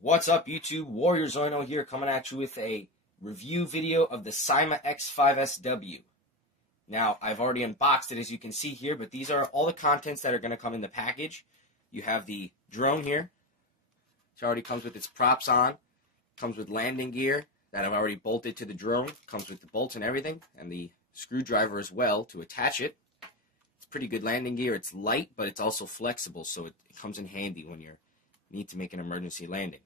What's up, YouTube? Warrior Zorno here, coming at you with a review video of the Syma X5SW. Now, I've already unboxed it, as you can see here, but these are all the contents that are going to come in the package. You have the drone here. It already comes with its props on. Comes with landing gear that I've already bolted to the drone. Comes with the bolts and everything, and the screwdriver as well to attach it. It's pretty good landing gear. It's light, but it's also flexible, so it comes in handy when you need to make an emergency landing.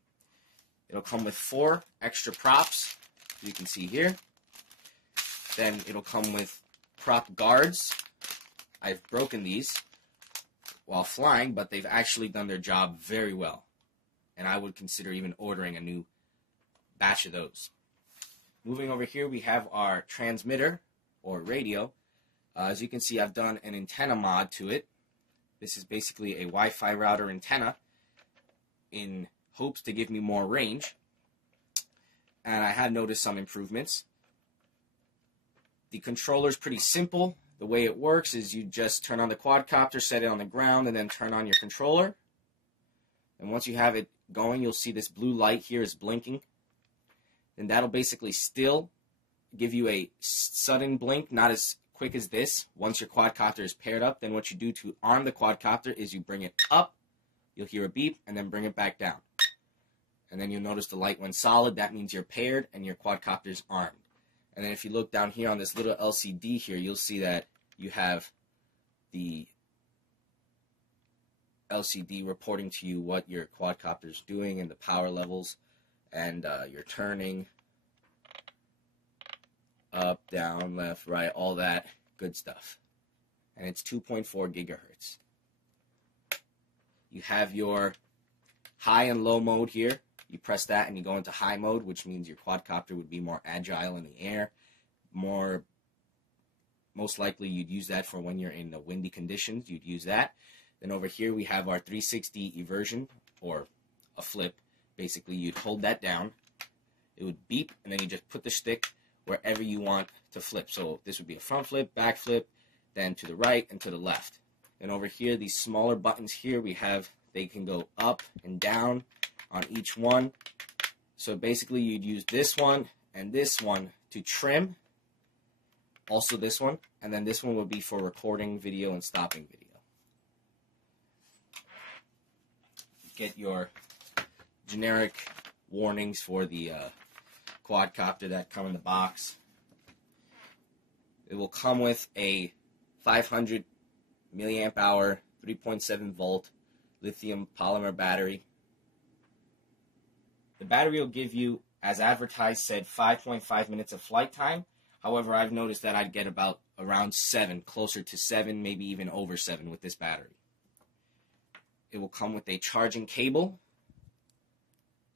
It'll come with 4 extra props, you can see here. Then it'll come with prop guards. I've broken these while flying, but they've actually done their job very well. And I would consider even ordering a new batch of those. Moving over here, we have our transmitter or radio. As you can see, I've done an antenna mod to it. This is basically a Wi-Fi router antenna in hopes to give me more range, and I have noticed some improvements. The controller is pretty simple. The way it works is you just turn on the quadcopter, set it on the ground, and then turn on your controller. And once you have it going, you'll see this blue light here is blinking. And that'll basically still give you a sudden blink, not as quick as this. Once your quadcopter is paired up, then what you do to arm the quadcopter is you bring it up, you'll hear a beep, and then bring it back down. And then you'll notice the light went solid. That means you're paired and your quadcopter is armed. And then if you look down here on this little LCD here, you'll see that you have the LCD reporting to you what your quadcopter is doing and the power levels, and your turning up, down, left, right, all that good stuff. And it's 2.4 gigahertz. You have your high and low mode here. You press that and you go into high mode, which means your quadcopter would be more agile in the air. Most likely you'd use that for when you're in the windy conditions. You'd use that. Then over here we have our 360 eversion, or a flip. Basically, you'd hold that down. It would beep, and then you just put the stick wherever you want to flip. So this would be a front flip, back flip, then to the right and to the left. And over here, these smaller buttons here, they can go up and down on each one. So basically, you'd use this one and this one to trim. Also this one, and then this one would be for recording video and stopping video. Get your generic warnings for the quadcopter that come in the box. It will come with a 500 milliamp hour, 3.7 volt lithium polymer battery. The battery will give you, as advertised, said 5.5 minutes of flight time. However, I've noticed that I'd get about around 7, closer to 7, maybe even over 7 with this battery. It will come with a charging cable.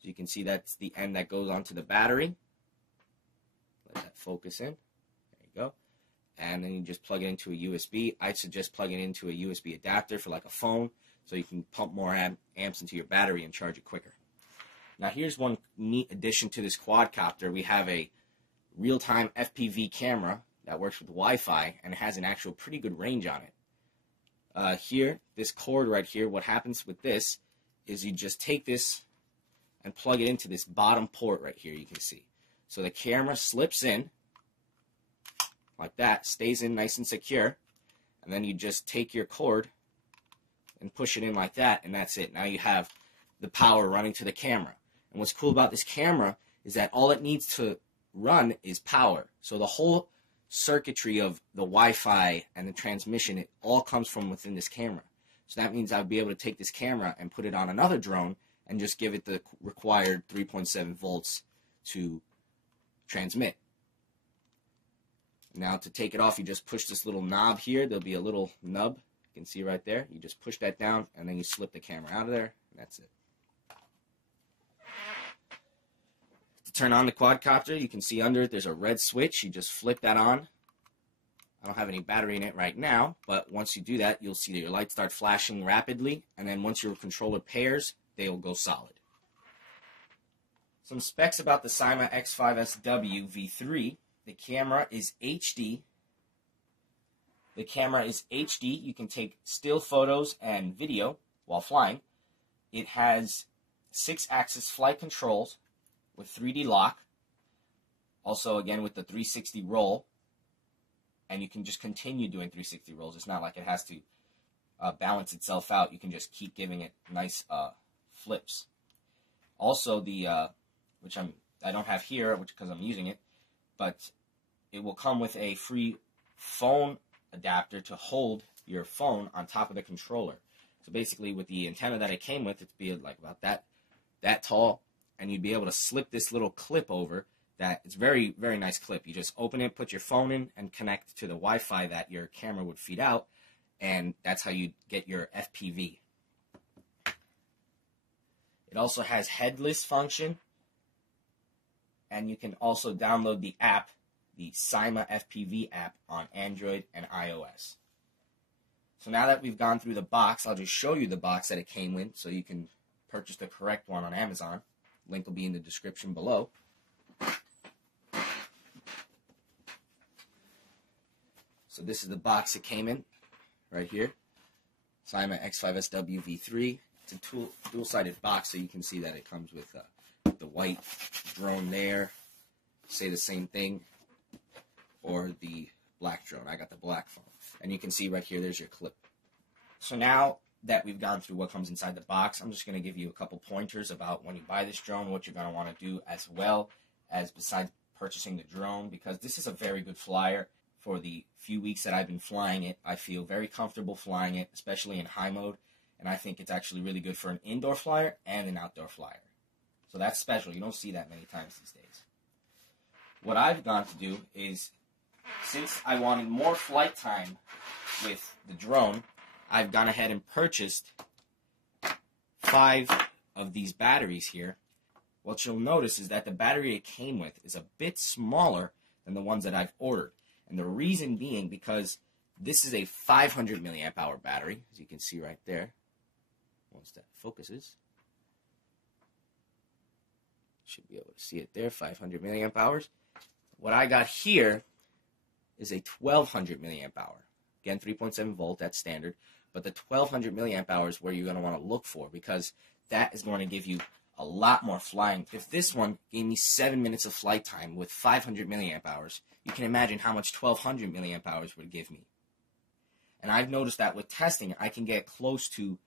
So you can see that's the end that goes onto the battery. Let that focus in. There you go. And then you just plug it into a USB. I'd suggest plugging it into a USB adapter for like a phone, so you can pump more amps into your battery and charge it quicker. Now here's one neat addition to this quadcopter. We have a real-time Fpv camera that works with Wi-Fi, and it has an actual pretty good range on it. Here, this cord right here, what happens with this is you just take this and plug it into this bottom port right here, you can see. So the camera slips in like that, stays in nice and secure, and then you just take your cord and push it in like that, and that's it. Now you have the power running to the camera. And what's cool about this camera is that all it needs to run is power. So the whole circuitry of the Wi-Fi and the transmission, it all comes from within this camera. So that means I'll be able to take this camera and put it on another drone and just give it the required 3.7 volts to transmit. Now to take it off, you just push this little knob here. There'll be a little nub, you can see right there. You just push that down, and then you slip the camera out of there, and that's it. To turn on the quadcopter, you can see under it there's a red switch. You just flip that on. I don't have any battery in it right now, but once you do that, you'll see that your lights start flashing rapidly, and then once your controller pairs, they'll go solid. Some specs about the Syma X5SW V3. The camera is HD. You can take still photos and video while flying. It has 6-axis flight controls with 3D lock. Also, again, with the 360 roll. And you can just continue doing 360 rolls. It's not like it has to balance itself out. You can just keep giving it nice flips. Also, which I don't have here, because I'm using it, but it will come with a free phone adapter to hold your phone on top of the controller. So basically, with the antenna that it came with, it'd be like about that tall, and you'd be able to slip this little clip over. That it's very, very nice clip. You just open it, put your phone in, and connect to the Wi-Fi that your camera would feed out, and that's how you get your FPV. It also has headless function, and you can also download the app, the Syma FPV app, on Android and iOS. So now that we've gone through the box, I'll just show you the box that it came with so you can purchase the correct one on Amazon. Link will be in the description below. So this is the box it came in, right here. Syma X5SW V3. It's a dual-sided box, so you can see that it comes with the white drone there. Say the same thing. Or the black drone. I got the black phone. And you can see right here, there's your clip. So now that we've gone through what comes inside the box, I'm just going to give you a couple pointers about when you buy this drone, what you're going to want to do, as well as besides purchasing the drone, because this is a very good flyer. For the few weeks that I've been flying it, I feel very comfortable flying it, especially in high mode, and I think it's actually really good for an indoor flyer and an outdoor flyer. So that's special. You don't see that many times these days. What I've gone to do is, since I wanted more flight time with the drone, I've gone ahead and purchased 5 of these batteries here. What you'll notice is that the battery it came with is a bit smaller than the ones that I've ordered. And the reason being because this is a 500 milliamp hour battery, as you can see right there. Once that focuses, should be able to see it there, 500 milliamp hours. What I got here is a 1200 milliamp hour. Again, 3.7 volt, that's standard. But the 1200 milliamp hours where you're going to want to look for, because that is going to give you a lot more flying. If this one gave me 7 minutes of flight time with 500 milliamp hours, you can imagine how much 1200 milliamp hours would give me. And I've noticed that with testing, I can get close to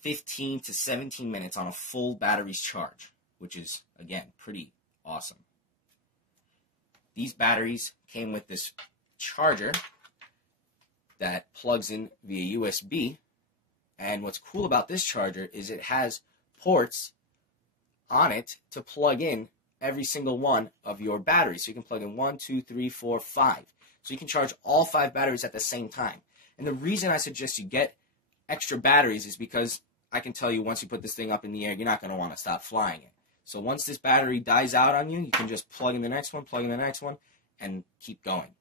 15 to 17 minutes on a full battery's charge, which is, again, pretty awesome. These batteries came with this charger that plugs in via USB. And what's cool about this charger is it has ports on it to plug in every single one of your batteries. So you can plug in 1, 2, 3, 4, 5. So you can charge all 5 batteries at the same time. And the reason I suggest you get extra batteries is because I can tell you once you put this thing up in the air, you're not going to want to stop flying it. So once this battery dies out on you, you can just plug in the next one, and keep going.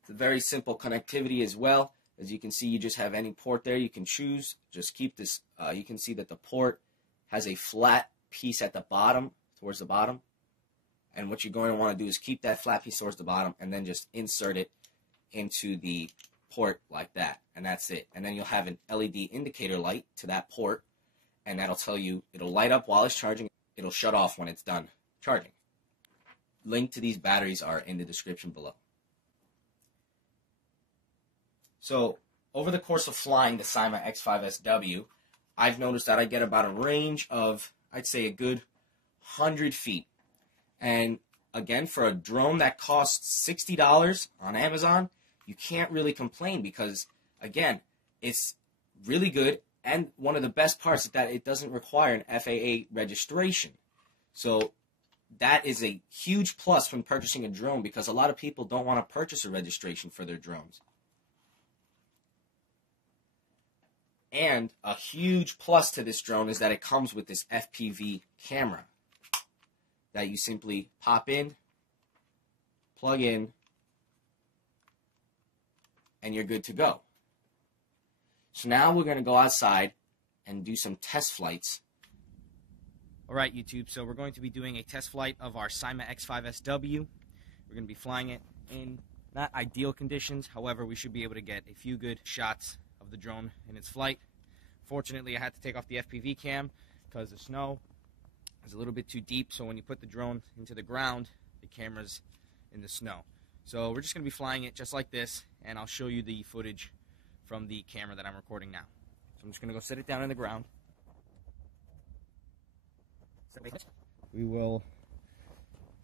It's a very simple connectivity as well. As you can see, you just have any port there you can choose. Just keep this, you can see that the port has a flat piece at the bottom, towards the bottom. And what you're going to want to do is keep that flat piece towards the bottom and then just insert it into the port like that. And that's it. And then you'll have an LED indicator light to that port. And that'll tell you, it'll light up while it's charging. It'll shut off when it's done charging. Link to these batteries are in the description below. So, over the course of flying the Syma X5SW, I've noticed that I get about a range of, I'd say, a good 100 feet. And again, for a drone that costs $60 on Amazon, you can't really complain because, again, it's really good. And one of the best parts is that it doesn't require an FAA registration. So that is a huge plus when purchasing a drone because a lot of people don't want to purchase a registration for their drones. And a huge plus to this drone is that it comes with this FPV camera that you simply pop in, plug in, and you're good to go. So now we're going to go outside and do some test flights. Alright YouTube, so we're going to be doing a test flight of our Syma X5SW. We're going to be flying it in not ideal conditions, however we should be able to get a few good shots of the drone in its flight. Fortunately I had to take off the FPV cam because the snow is a little bit too deep, so when you put the drone into the ground, the camera's in the snow. So we're just going to be flying it just like this, and I'll show you the footage from the camera that I'm recording now. So I'm just going to go sit it down in the ground. We will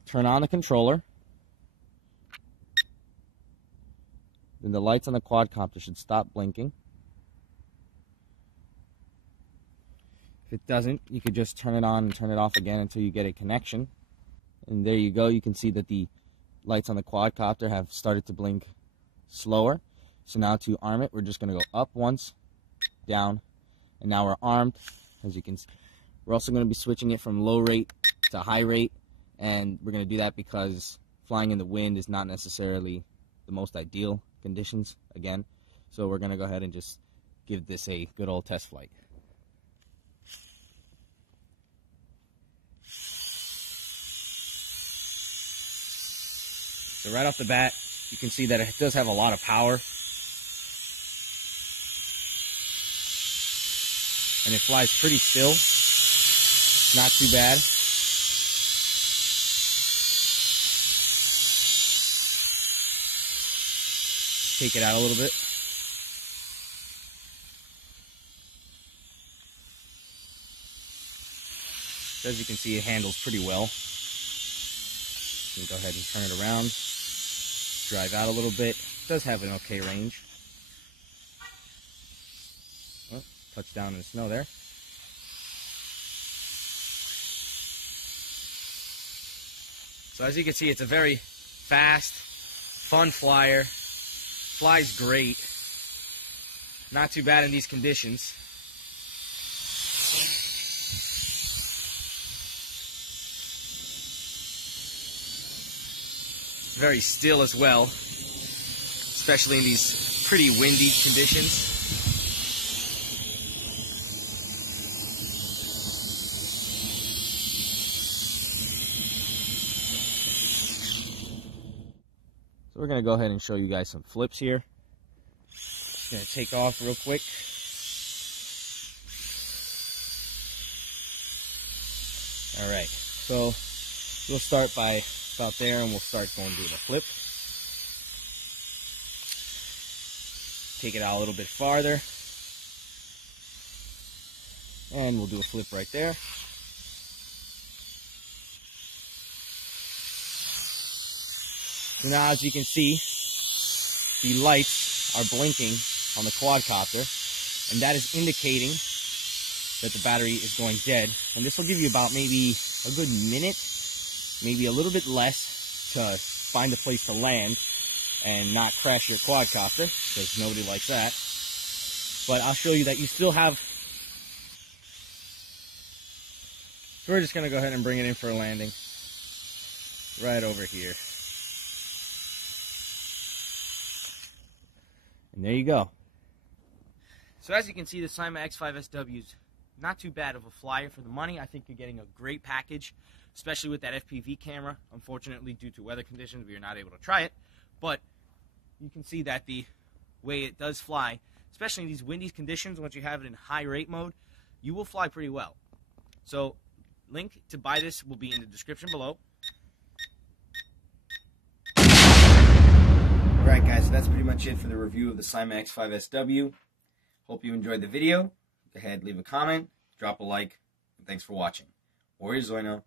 turn on the controller. Then the lights on the quadcopter should stop blinking. If it doesn't, you could just turn it on and turn it off again until you get a connection. And there you go. You can see that the lights on the quadcopter have started to blink slower. So now to arm it, we're just going to go up once, down, and now we're armed. As you can see, we're also going to be switching it from low rate to high rate, and we're going to do that because flying in the wind is not necessarily the most ideal conditions again. So we're going to go ahead and just give this a good old test flight. So right off the bat, you can see that it does have a lot of power. And it flies pretty still. Not too bad. Take it out a little bit. So as you can see, it handles pretty well. You can go ahead and turn it around. Drive out a little bit. It does have an okay range. Oh, touch down in the snow there. So as you can see, it's a very fast, fun flyer. Flies great. Not too bad in these conditions. Very still as well, especially in these pretty windy conditions. So we're going to go ahead and show you guys some flips here. Just going to take off real quick. Alright, so we'll start by about there, and we'll start going to the flip. Take it out a little bit farther, and we'll do a flip right there. So now, as you can see, the lights are blinking on the quadcopter, and that is indicating that the battery is going dead. And this will give you about maybe a good minute, maybe a little bit less, to find a place to land and not crash your quadcopter, because nobody likes that. But I'll show you that you still have... So we're just going to go ahead and bring it in for a landing. Right over here. And there you go. So as you can see, the Syma X5SW is not too bad of a flyer for the money. I think you're getting a great package, especially with that Fpv camera. Unfortunately, due to weather conditions, we are not able to try it. But you can see that the way it does fly, especially in these windy conditions, once you have it in high rate mode, you will fly pretty well. So, link to buy this will be in the description below. Alright guys, so that's pretty much it for the review of the Syma X5SW. Hope you enjoyed the video. Go ahead, leave a comment, drop a like, and thanks for watching. Warrior Zoino.